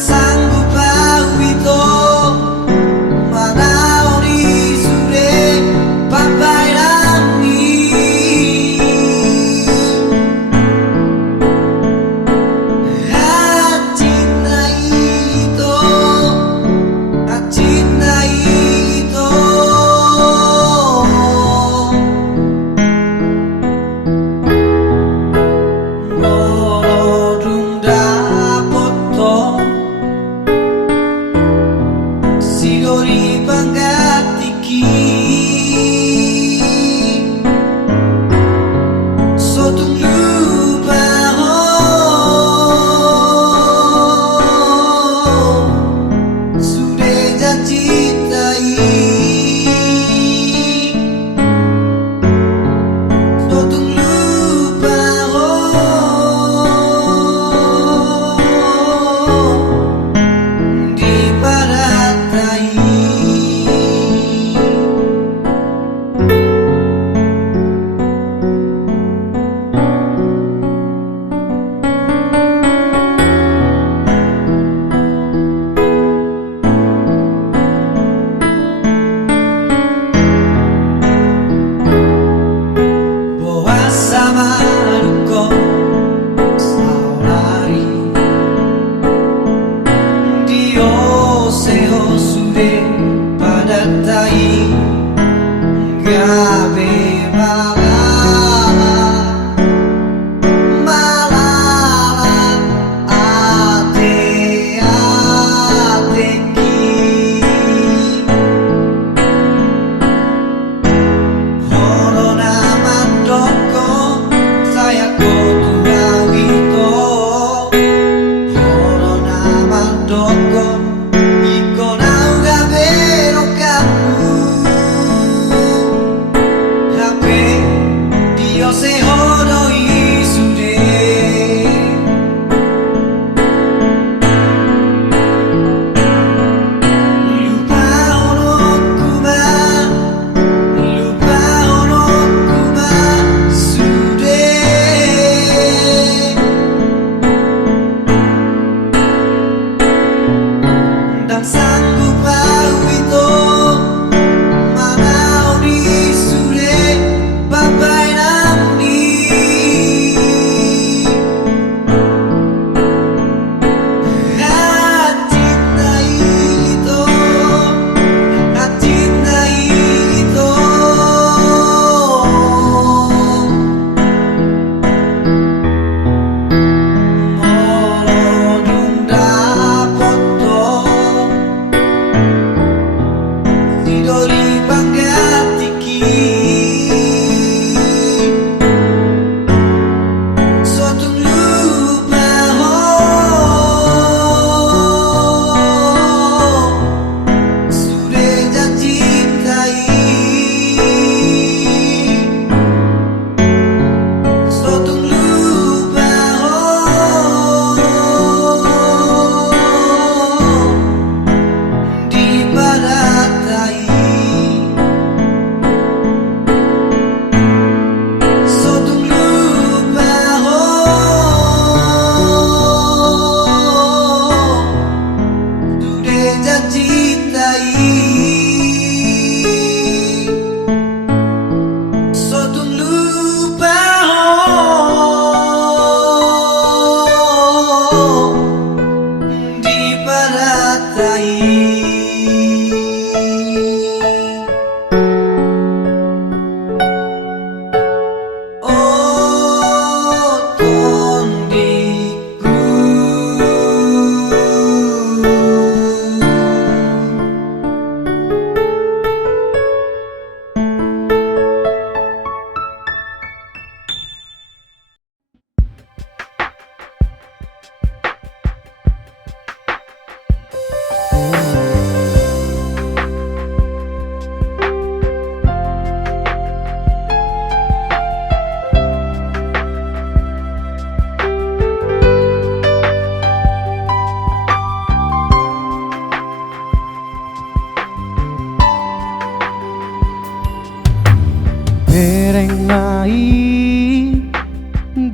Sanggup aku itu mana ori sudah papai lagi hati itu Sidori panggatiki Sotung lupa Sudah janji tai Sotung lupa di barat Gabe malala ateki Corona mandoko saya kutu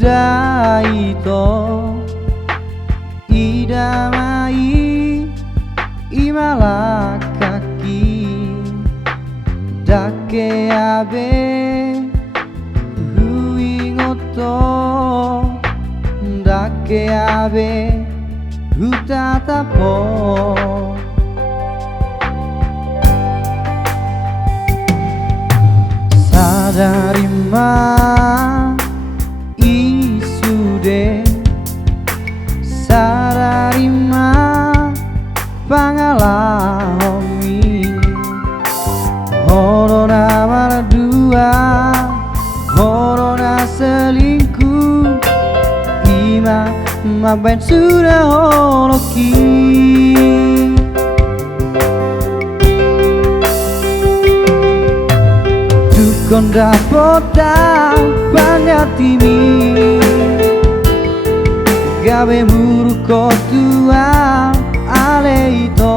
dai to idamai imalakaki dake abe huingoto dake abe utatapo sadarima isude sadarima pangalahomi horona maradua horona selingkuh ima maben sudah holoki konda pota pangatimi gawe muruko tua aleito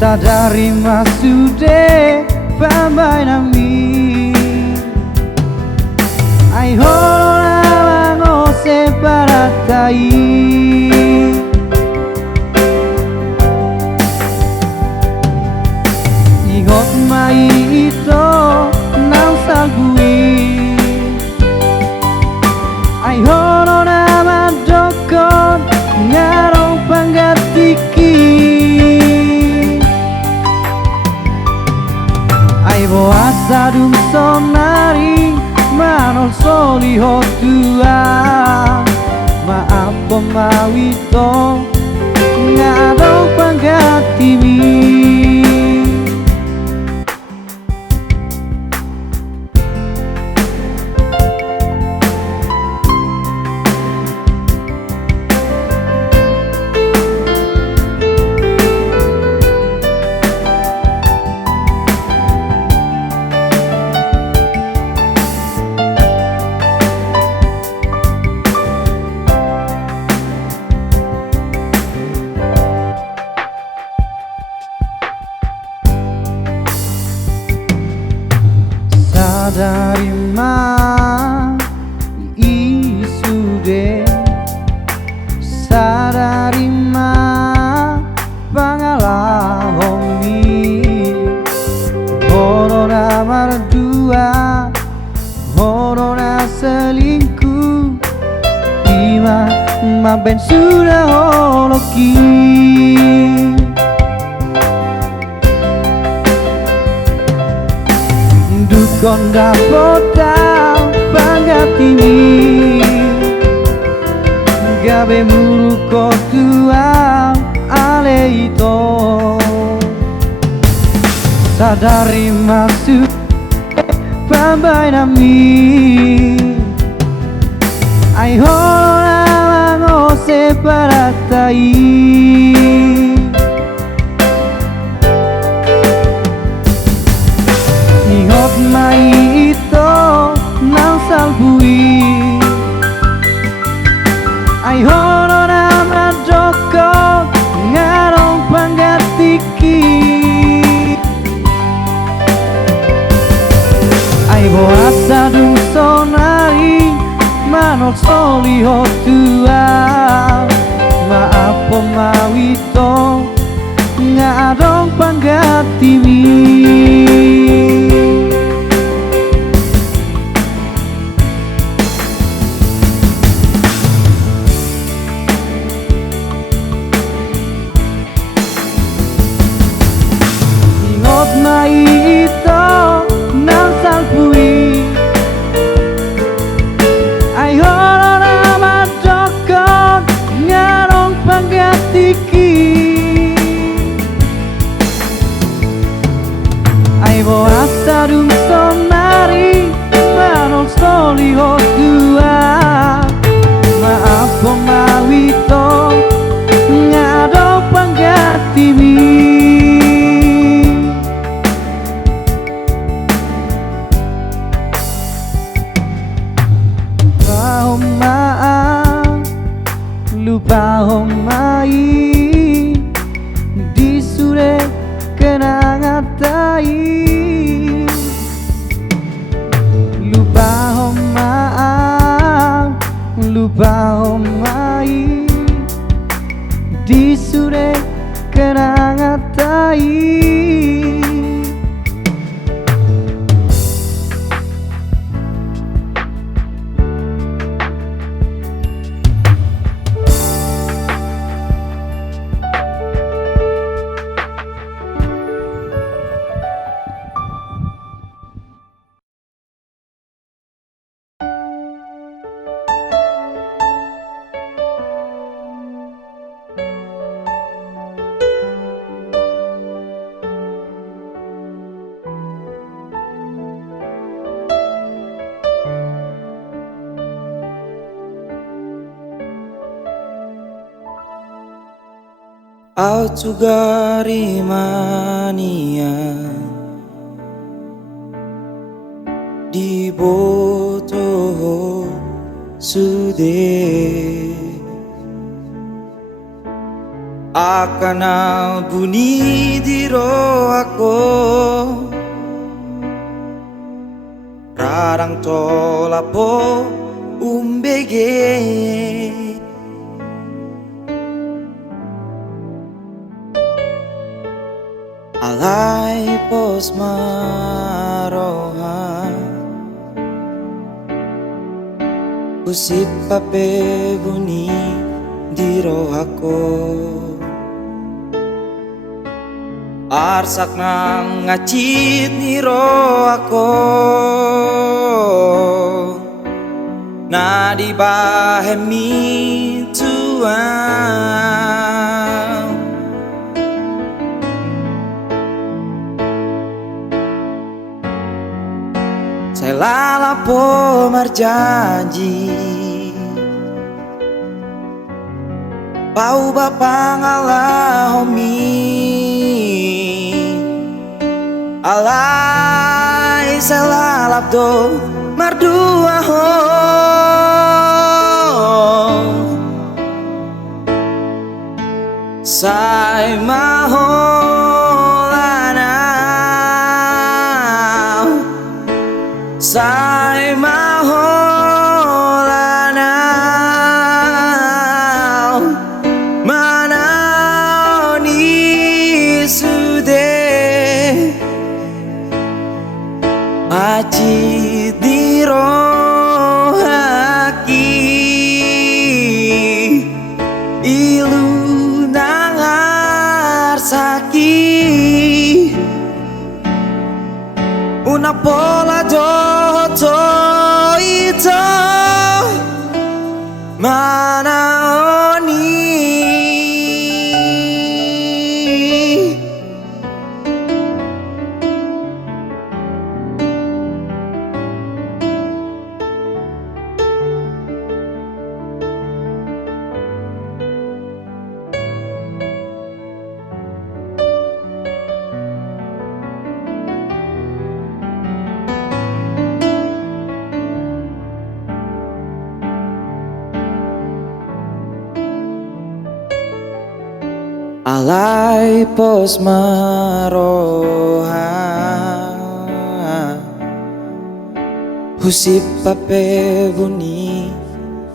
sadari masude pambai nami ai hola lango separatai ingot mai ito nang salbui ai hono na madokon ngarong panggatiki ai boasa dum sonari manol soli hotua maaf pemawito ngarong panggatimi sadarima isude sadarima pangalahomi horona mardua horona selingkuh ima maben sudah holoki konda pota pangatimi gabe muruko tua aleito sadari masuk pambai nami ai hola lango separatai mai ito nang salbui ai hono na madoko ngarong panggatiki ai boasa dum sonari manol soli hotua maaf pemawito ngarong panggatimi mai ito nang salpui ai hola na madokon ngarong panggatiki ai boasa dum sonari manol soli hotua maaf pemawito ngarong panggatimi lupa homai di sure kenangatai lupa homai Autugari mania di boto sude akana bunyi di roh aku radang tolapo umbege alai pos maroha usip pape bunyi di roh aku arsak nang ngacit ni roh aku na di bahemi tuang saya lalapo marjanji pau bapang Allah homi alai selalap do mardua ho sai maholana sai maholana mana ni sude Acid di rohaki ilu nangar saki una pola joto itu mana oni alai pos maroha husip pape bunyi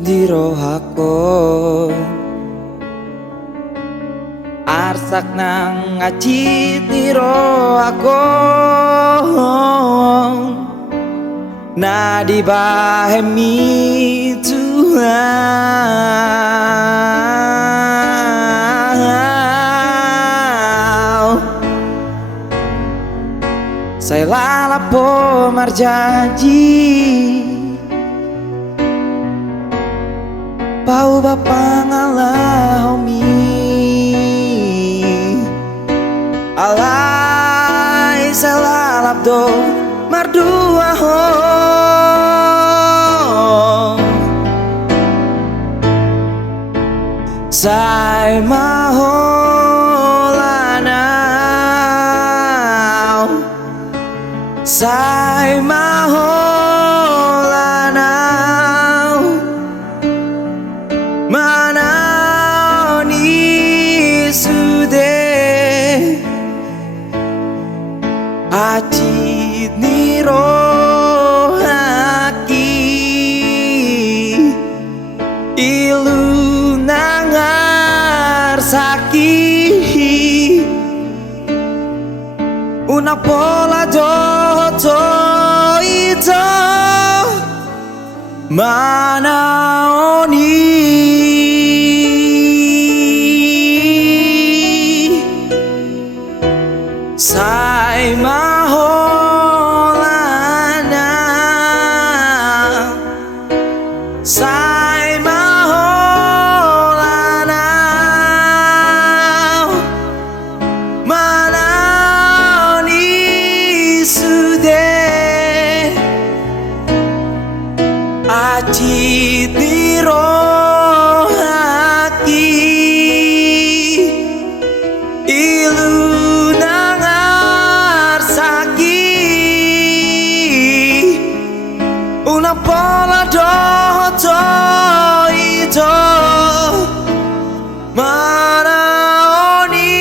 di rohako arsak nang ngacit di rohako na di bahemi Tuhan saya lalapo marjanji pau bapang Allah homi alai selalap do mardua ho sai maholana sai maholana mana ni sude acid ni rohaki ilu nangar saki una pola joto itu mana oni sai maholana sai maholana mana ni sude acid di rohaki pola doto ito manaoni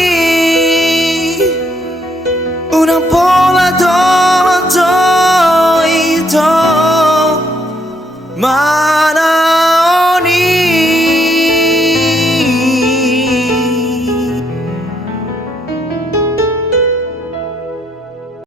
una pola doto ito